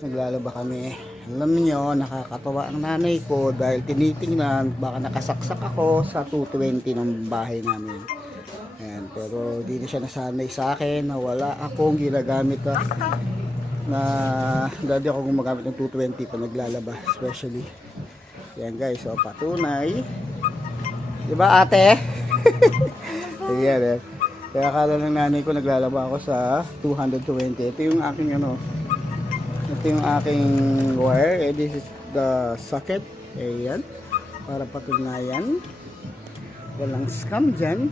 Naglalaba kami. Alam niyo, nakakatawa ang nanay ko dahil tinitingnan baka nakasaksak ako sa 220 ng bahay namin. Ayan, pero di na siya nasanay sa akin na wala akong ginagamit na dati ako gumagamit ng 220 pa naglalaba, especially. Ayan guys, so patunay. Diba ate? Ayan eh. Kaya akala ng nanay ko naglalaba ako sa 220. Ito yung aking ito yung aking wire. This is the socket. Ayan. Para patunayan. Walang scam dyan.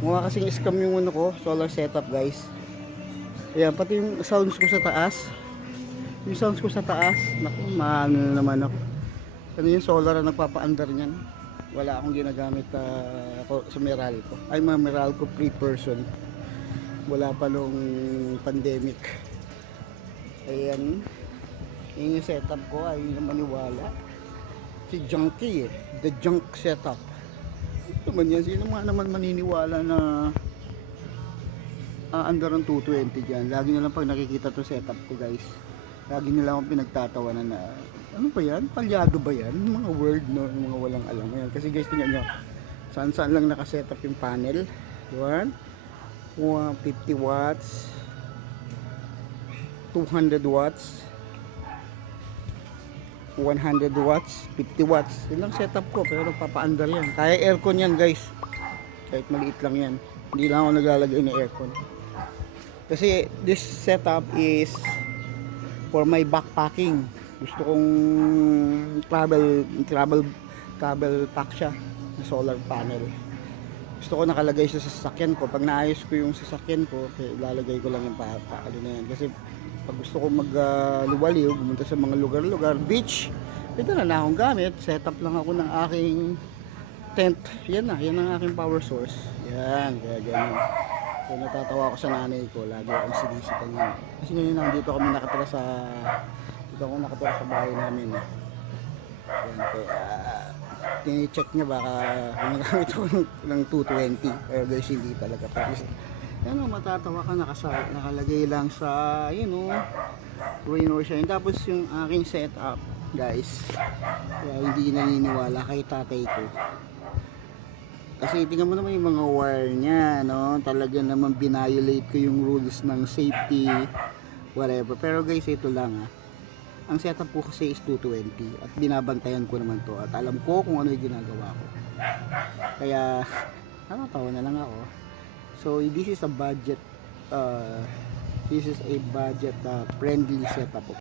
Mukha kasing scam yung ko. Solar setup guys. Ayan. Pati yung sounds ko sa taas. Yung sounds ko sa taas. Naku, maano naman ako. Ano yung solar na nagpapa-under nyan. Wala akong ginagamit sa Meralco. Ay mga Meralco pre-person. Wala pa nung pandemic. Ayan, yun yung setup ko, ay naman maniwala. Si Junkie the junk setup. Ito man yan, sino naman maniniwala na under ang 220 dyan. Lagi nilang pag nakikita to setup ko guys, lagi nila akong pinagtatawanan na, ano ba yan? Palyado ba yan? Mga word no, mga walang alam. Ayan, kasi guys, tingnan nyo, saan lang nakasetup yung panel. Diyan, 150 watts, 200 watts, 100 watts, 50 watts. Yun lang setup ko, pero nagpapa-under yan. Kaya aircon yan guys. Kahit maliit lang yan. Hindi lang ako naglalagay ng aircon. Kasi this setup is for my backpacking. Gusto kong travel pack siya na solar panel. Gusto ko nakalagay sa sasakyan ko. Pag naayos ko yung sasakyan ko, ilalagay ko lang yung ano na yan. Kasi pag gusto ko mag-luwaliw, pumunta sa mga lugar-lugar, beach, pwede na akong gamit. Setup lang ako ng aking tent. Yan ang aking power source. Yan, kaya ganyan. So natatawa ako sa nanay ko, lagi akong sinisitan yan. Kasi ngayon nandito kami nakatira sa bahay namin. Yan, kaya tini-check niya baka gumagamit ako ng 220. Pero guys, hindi talaga. Yan o, matatawa ka, nakalagay lang sa, Raynor siya. Tapos yung aking setup, guys, kaya hindi naniniwala kay tatay ko. Kasi tingnan mo naman yung mga wire niya, no? Talaga naman binayolate ko yung rules ng safety, whatever. Pero guys, ito lang ang setup ko kasi is 220 at binabantayan ko naman to at alam ko kung ano yung ginagawa ko. Kaya, nakatawa na lang ako. So this is a budget friendly setup.